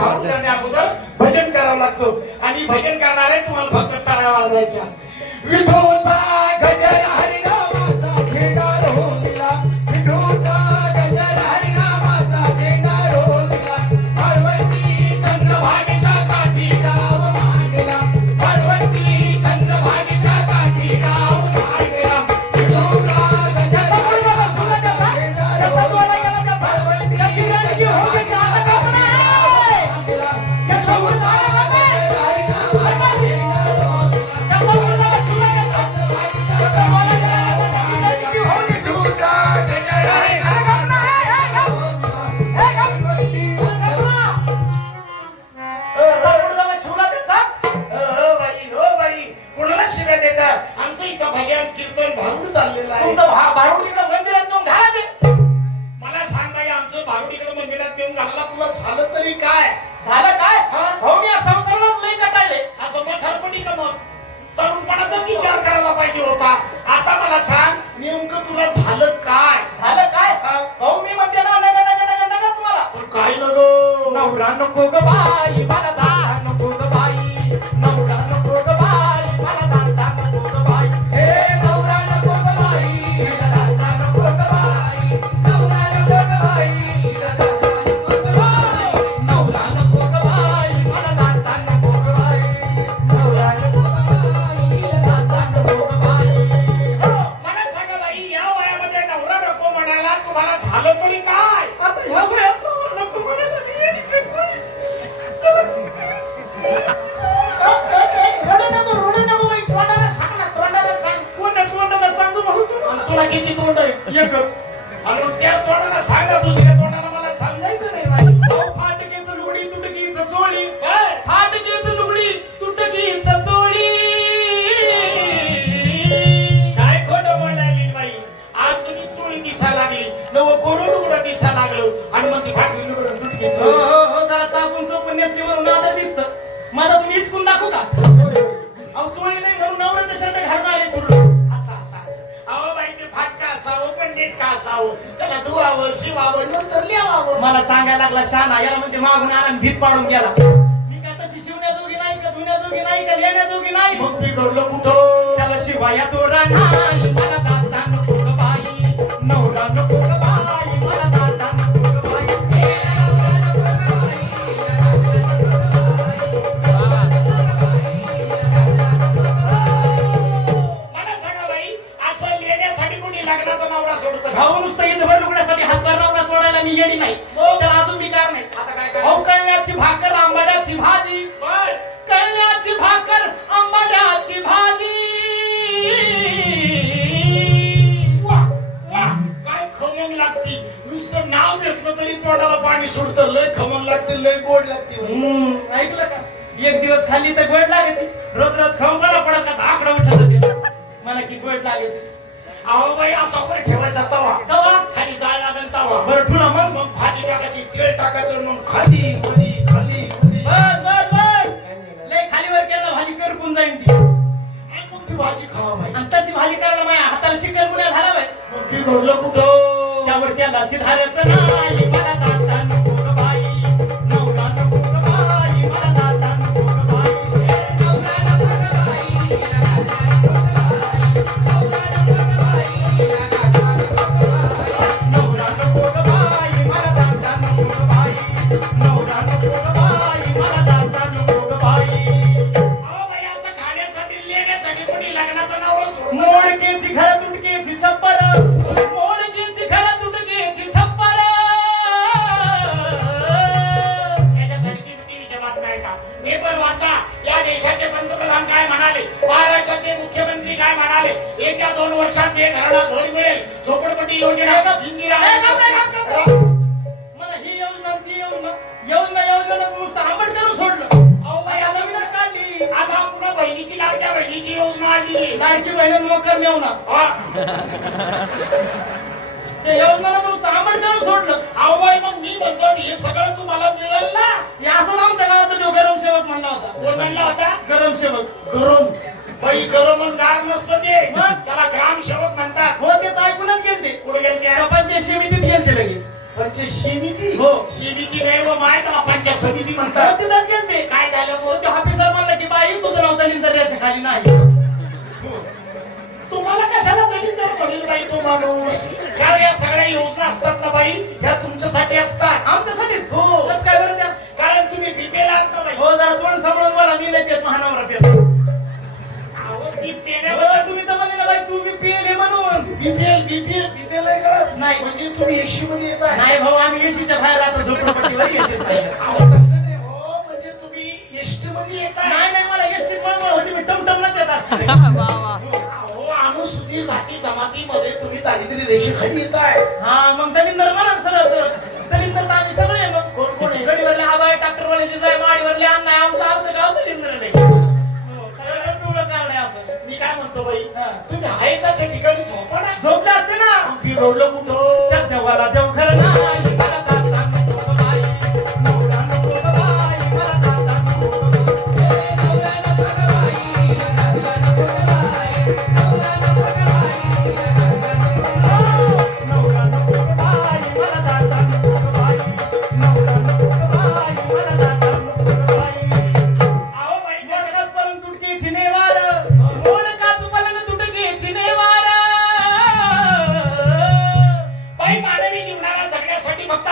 भाऊ करण्या अगोदर भजन करावं लागतं. आणि भजन करणारे तुम्हाला फक्त टाळ्या वाजायच्या विठोचा गजन हरी झालं तरी काय? झालं काय? भाऊ मी या संसारालाच लई कटाळले. असं का मग? तरुणपणातच विचार करायला पाहिजे होता. आता मला सांग नेमकं तुला झालं काय? झालं काय? हा? भाऊ मी म्हणते ना नका नका नका काय नको नवरा नको ग बाई. बाकीची तोंड आहे एकच. आणि त्या तोंडाला सांगा दुसऱ्या तोंडाला मला सांगायचं नाही. धुवावं शिवावं नंतर लिहावं मला सांगायला लागला शाना याला म्हणजे मागून आला आणि भीत पाडून गेला. मी काय तशी शिवण्याजोगी नाही का धुण्याजोगी नाही का लेण्याजोगी नाही? मग बिघडलं कुठं? त्याला शिवाया तोरा नाही मला दादा नको बाई. नवरा नको पाणी सुटतं लय खमंग लागते लय गोड लागते बाई. हम्म, ऐकलं का? एक दिवस खाल्ली तर गोड लागते रोज रोज खाऊन बळा पडत कसा आकडा उठत होते मला की गोड लागते अहो बाई असा वर ठेवायचा तवा. तवा? खाली जायला लागेल तवा. बरं ठुला मग. मग भाजी टाकायची तेल टाकायचं मग खाली वरी खाली. वरी. बस बस बस. लय खालीवर केलं भाजी करपून जाईन ती. आणि मग ती भाजी खावा बाई. आणि तशी भाजी करायला माझ्या हाताला चिकन मुल्या झाला बाय मग बिघडलं कुठं? त्यावर केला चिधाऱ्याचं नाही मला बहिण मोकर मेवना हा. ते करून सोडलं. अहो बाई मग मी म्हणतो हे सगळं तुम्हाला मिळेल ना? हे असं आमच्या गावाचा जो गरम सेवक म्हणला होता. कोण म्हणला होता? गरम सेवक. गरम. बाई गरम गार नसतं ते? त्याला ग्रामसेवक म्हणतात. हो तेच ऐकूनच गेलते. पुढे गेले पंचायत समितीत गेलते लगे पंचायत समिती? हो. समिती नाही व माय त्याला पंचायत समिती म्हणतात. तिथंच गेलते. काय झालं तो मग? ते ऑफिसर म्हणलं की बाई तुझं नाव दलिंदर रेषेखाली नाही. तुम्हाला कशाला दलिंदर म्हणेल बाई तो माणूस. कारण या सगळ्या योजना असतात ना बाई ह्या तुमच्यासाठी असतात. आमच्यासाठीच हो. कसं काय बरं त्या? कारण तुम्ही बीपीएल आहात ना बाई. हो जरा तोंड सांभाळून बोला मी नाही पेत महानवरा पेत. अहो, आहे हो. तुम्ही तर म्हणले बाई तू बी पिले म्हणून. बीपीएल बीपीएल बीपीएल आहे कळत नाही. म्हणजे तुम्ही एशी मध्ये येताय नाही भाऊ आम्ही एसीच्या बाहेर राहतो झोपडपट्टीवर एसीत नाही अहो, तसं नाही हो म्हणजे तुम्ही एसटी मध्ये येताय नाही मला एसटी मळमळ होती मी टमटमनच येत असते. अनुसूचित जाती जमातीमध्ये तुम्ही दारिद्र्य रेषेखाली येताय. हा मग दलिंदर म्हणा सरळ सरळ. दलिंदर तर आम्ही सगळे आहे मग कोण कोण आहे? गडीवरले आबाई ट्रॅक्टरवाल्याचे जाय माडीवरले अण्णा आहे, आमचं अर्ध गाव दलिंदर नाही सगळं पिवळं कार्ड आहे असं. मी काय म्हणतो बाई. तुम्ही आहे त्याच्या ठिकाणी झोपा ना. झोपले असते ना. बिघडलं कुठं? त्या देवाला देव खरं नाही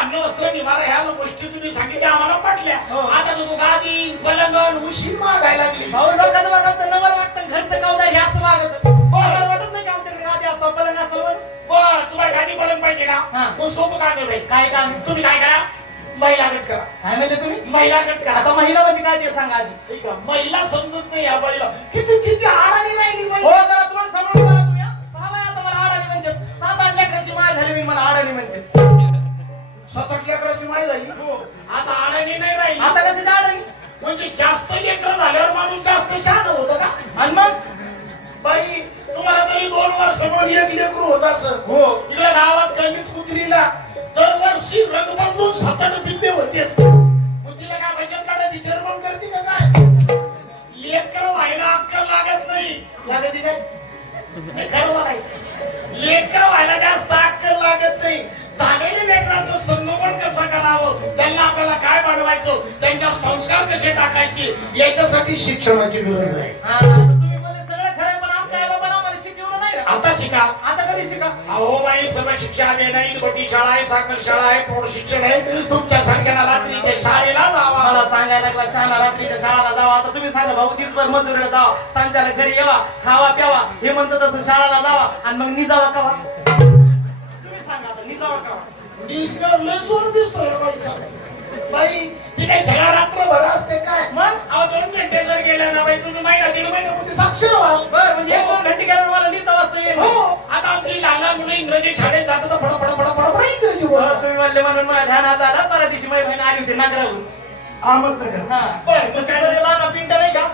अन्न वस्त्र निवारा ह्या गोष्टी तुम्ही सांगितल्या आम्हाला पटल्या. हो. आता तो गादी पलंगण उशीर मागायला लागली भाऊ वागत नवर वाटतं घरचं कावदा हे असं वागत. वाटत नाही की आमच्याकडे आधी असं पलंग असं. बर तुम्हाला गादी पलंग पाहिजे. ना? मग सोपं काम आहे बाई. काय काम? तुम्ही काय करा? महिला गट करा. काय म्हणले तुम्ही? महिला गट करा. आता महिला म्हणजे काय ते सांगा आधी. महिला समजत नाही या बाईला. किती किती आडाणी राहिली हो जरा सात आठ लेकराची माय झाली आता आडाणी नाही राहिली आता कशी आडाणी म्हणजे जास्त लेकर झाल्यावर माणूस जास्त शहाण होतं का? आणि मग? बाई तुम्हाला तरी दोन वर्ष म्हणून एक लेकरू होत असं हो. इकडे गावात गल्लीत कुत्रीला दरवर्षी रंग बदलून सात आठ पिल्ले होते. तिला काय बचत काढायची चर्मन करते का काय? लेकर व्हायला अक्कल लागत नाही. लागत काय? हे. लेकर बनवायचं त्यांच्यावर संस्कार कसे टाकायचे याच्यासाठी शिक्षणाची गरज आहे. हा, आता शिका. आता कधी शिका? अहो बाई सर्व शिक्षा नाही बटी शाळा आहे साखर शाळा आहे प्रौढ शिक्षण आहे. तुमच्या सारख्याला रात्रीच्या शाळेला जावा. मला सांगायला लागला शहाणा रात्रीच्या शाळाला जावा. आता तुम्ही सांगा भाऊ दिसभर मजुरीला जावा. सांच्याला घरी यावा खावा प्यावा. हे म्हणतं तसं शाळाला जावा आणि मग निजावा कावा? तुम्ही सांगा आता निजावा कावा? डिस्कवर लय जोर दिसतो बाईचा. बाई ती काही सगळा रात्रभर असते काय? मग? अहो दोन घंटे जर गेले ना बाई तुम्ही महिना दीड महिना कुठे साक्षर व्हाल. बर म्हणजे एक दोन घंटे गेल्यावर मला लिहिता वाजता येईल. हो आता आमची लहान मुलं इंग्रजी शाळेत जातात फड फड फड फड फड इंग्रजी बोलतात. तुम्ही म्हणले म्हणून माझ्या ध्यानात आलं. परवा दिवशी माझी बहीण आली होती नागराहून. अहमदनगर. हा. बर मग काय झालं? लहान पिंट नाही का?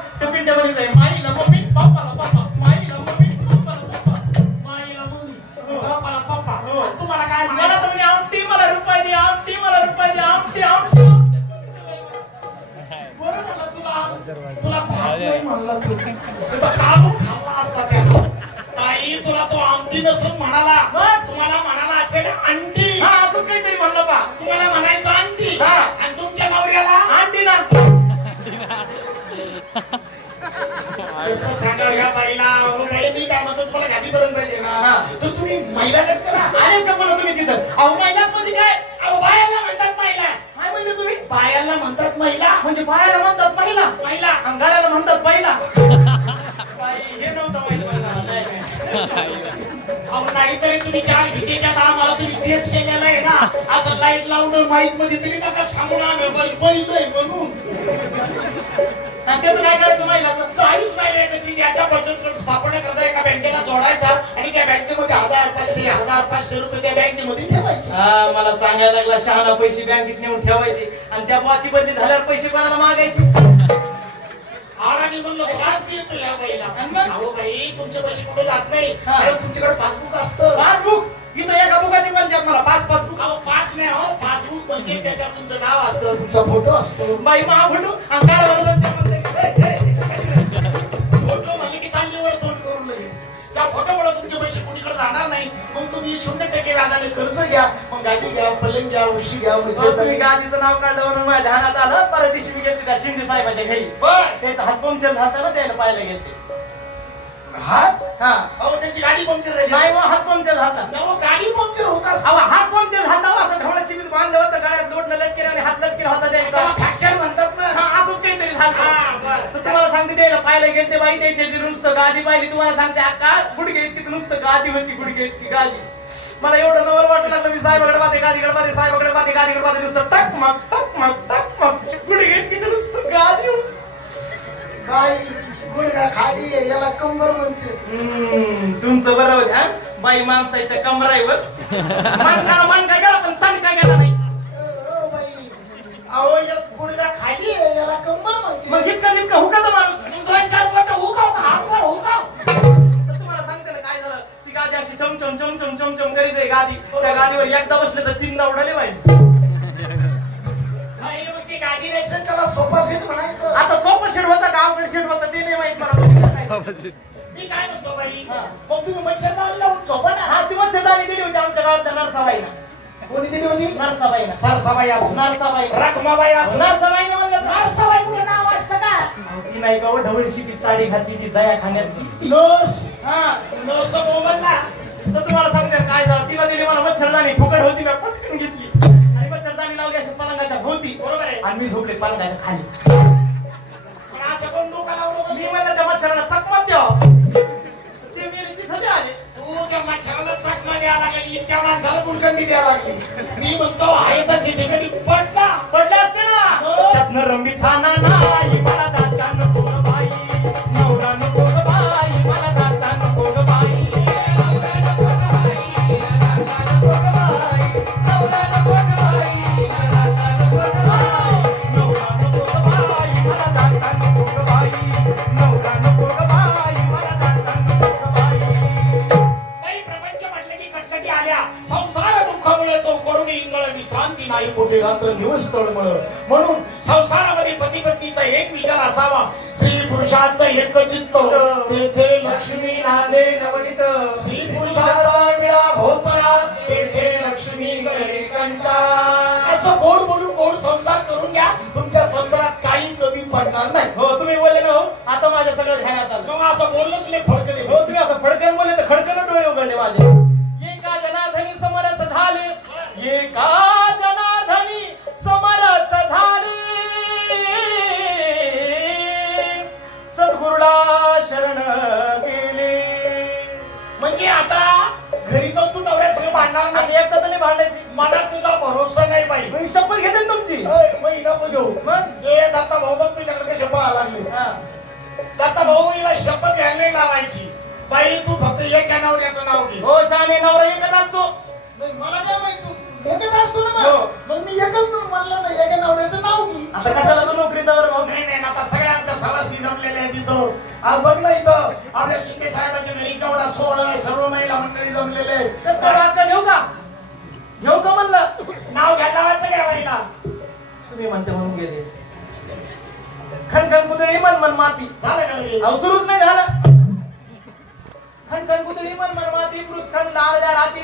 कसं सांगा या बाईला. अहो बाई मी काय म्हणतो तुम्हाला घाती पर्यंत पाहिजे ना. तर तुम्ही महिला गट करा. का बोला तुम्ही तिथं. अहो महिलाच म्हणजे काय? अहो बायाला म्हणतात महिला. काय म्हणजे तुम्ही? बायाला म्हणतात महिला. म्हणजे बायाला म्हणतात पहिला महिला. अंगाड्याला म्हणतात पहिला नाहीतरी तुम्ही चार भीतीच्या आम्हाला तुम्ही तेच केलेलं आहे ना. असं लाइट लावून माईकमध्ये तरी नका सांगू आम्ही बैल बैल नाही म्हणून. आणि त्याचं काय करायचं महिलाचं दहावीस महिला एकत्रित याच्या बचत गट स्थापना करता एका बँकेला जोडायचा आणि त्या बँकेमध्ये हजार पाचशे हजार पाचशे रुपये त्या बँकेमध्ये ठेवायचे. हा मला सांगायला लागला शहाणा पैसे बँकेत नेऊन ठेवायचे आणि त्या बॉची बदली झाल्यावर पैसे कोणाला मागायचे? आणि म्हणलं या बाईला? अहो बाई तुमचे पैसे कुठे जात नाही. कारण तुमच्याकडे पासबुक असतं. पासबुक? इथं एका बुकाची पंचायत मला पाच पासबुक. अहो पाच नाही अहो पासबुक म्हणजे त्याच्यात तुमचं नाव असतं तुमचा फोटो असतो. बाई महाफुटू आणि काय फोटो म्हणजे की चालली वर तोंड करून लगेच. त्या फोटोमुळे तुमचे पैसे कुणीकडे जाणार नाही. मग तुम्ही शून्य टक्के व्याजाने कर्ज घ्या. गादी घ्या पलंग घ्या उशी घ्या हो, तुम्ही. गादीचं नाव काढलं म्हणून माझ्या ध्यानात आलं. परत दिवशी मी गेली त्या शिंदे साहेबाच्या घरी. बर त्याचा हात पंक्चर झाला त्याला पाहायला गेलते. हात? हा. अहो त्याची गाडी पंक्चर झाली. नाही मग हात पंक्चर झाला अहो, गाडी पंक्चर होत. असं अहो हात पंक्चर झाला असं ढवळा शिबीत बांधलं होतं गळ्यात लोटणं लटकेल आणि हात लटकेल होता द्यायचा फ्रॅक्चर म्हणतात ना. हा असंच काहीतरी हा, झालं बरं. तर तुम्हाला सांगते द्यायला पाहायला गेलते बाई द्यायचे ते नुसतं गादी पाहिली. तुम्हाला सांगते अक्का गुडघे इतकी नुसतं गादी होती गुडघे इतकी गादी. मला एवढं नवल वाटू लागलं मी साहेबाकडे पाहते गादीकडे पाहते साहेबाकडे पाहते गादीकडे पाहते नुसतं टक मग टक मग टक मग. गुडघे इतकी तर नुसतं गादी. बाई गुडघा खाली आहे, याला कंबर म्हणते. हम्म, तुमचं बरोबर हा. बाई माणसाच्या कमराईवर. मानकाला मान काय गेला पण तण काय गेला नाही. अहो, बाई. अहो या गुडघा खाली आहे, याला कंबर म्हणते. मग इतका तितका हुकाचा माणूस. दोन चार बोट हुकाव का? हात वर हुकाव? गादी अशी चमचम चमचम चमचम करीच आहे गादी. त्या गादीवर एकदा बसले तर तीनदा उडाले पाहिजे. नाही, मग ती गादी नसेल त्याला सोफा सेट म्हणायचं. आता होतं का? अवघड शेड होतं ते नाही माहीत मला. मी काय म्हणतो बाई? हा. मग तुम्ही मच्छरदानी लावून झोपा ना. हा ती मच्छरदाणी दिली होती आमच्या गावातल्या नरसाबाईला कोणी दिली होती? नरसाबाईला सरसाबाई असं. नरसाबाई रखमाबाई असं. नरसाबाईने म्हणलं ना नरसाबाई कुठे नाव असतं का? ती नाही का हो, ढवळशी ती साडी घातली ती दया खाण्यातली नस हा नस मोबाईलला तर तुम्हाला सांगते काय झालं? तिला दिली मला मच्छरदाणी. फुकट होती मी पटकन घेतली. आणि मच्छरदाणी लावली अशी पलंगाच्या भोवती. बरोबर आहे. आणि मी झोपले पलंगाच्या खाली. पण असं कोण डोका लावलं मी? म्हणलं त्या मच्छराला चकमत द्यावं ते मेले तिथं ते आले. तू त्या मच्छराला चकमा द्यायला लागली. इतक्या माणसाला गुलकंडी द्यायला लागली. पुरुषाचं एक चित्त तेथे लक्ष्मी नांदे नवनीत. स्त्री पुरुषाचा विळा भोपळा. तेथे लक्ष्मी करे कंटाळा. असं गोड बोलून गोड संसार करून घ्या. तुमच्या संसारात काही कमी पडणार नाही. हो तुम्ही बोलले ना हो. आता माझ्या सगळं ध्यानात आलं. असं बोललंच नाही बाई तू फक्त एक नवऱ्याचं नाव घे. हो शाने नवरा एकच असतो. नाही, मला काय माहीत तू एकच असतो ना हो. मग. मग मी एकच म्हणलं ना एका नवऱ्याचं नाव घे. आता कशाला तू नोकरी दवर भाऊ नाही नाही आता सगळ्यांच्या सवासनी जमलेल्या आहेत तिथं. आज बघ ना इथं. आपल्या शिंदे साहेबाच्या घरी केवढा सोहळा आहे सर्व महिला मंडळी जमलेले कसं काय आहेत. घेऊ का? घेऊ का म्हणलं? नाव घ्यायला लावायचं घ्या बाईला. तुम्ही म्हणते म्हणून गेले. खणखण पुतळी मन मन माती. झालं का लगेच? अहो सुरूच नाही झालं. खणखण पुतळी मन मन माती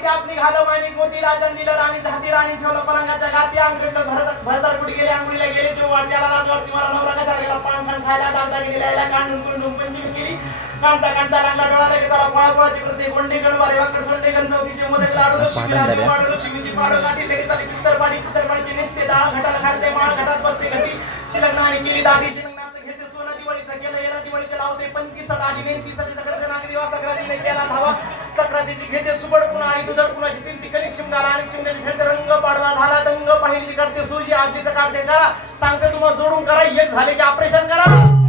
राती घालव आणि मोती राजन दिलं राणीच्या हाती राणी ठेवलं पलंगाच्या गाती. अंगठलं भरत भरतार कुठे गेले आंघोळीला गेले जो वाट त्याला लाज वाटती मला नवरा कशाला गेला? पान खायला दागदागिरी लिहायला कांडून कुंडून पंचमी केली. कांता कांता लागला डोळा लगे त्याला गोंडे गणवारे वाकड सोडले गणचवतीचे मोदक लाडू लक्ष्मी राजू पाडू लक्ष्मीची पाडू गाठी लगे त्याला किसर पाडी किसर पाडीची नेसते डाळ घाटाला घालते माळ घाटात बसते घटी. शिलग्न आणि केली दाढी शिलग्नाचं घेते सोनं दिवाळीचा केलं याला दिवाळीचे लावते पंचवीस आधी वीससाठी सकराचे नाग दिवा सक्रांतीने केला धावा. सक्रांतीची घेते सुबड पुन्हा आणि दुधड पुण्याची तीन तिकली शिमगाला आणि शिमण्याची खेळते रंग पाडवा झाला दंग पाहिजे काढते सुजी आजीचं काढते करा सांगते तुम्हाला जोडून करा एक झाले की ऑपरेशन करा.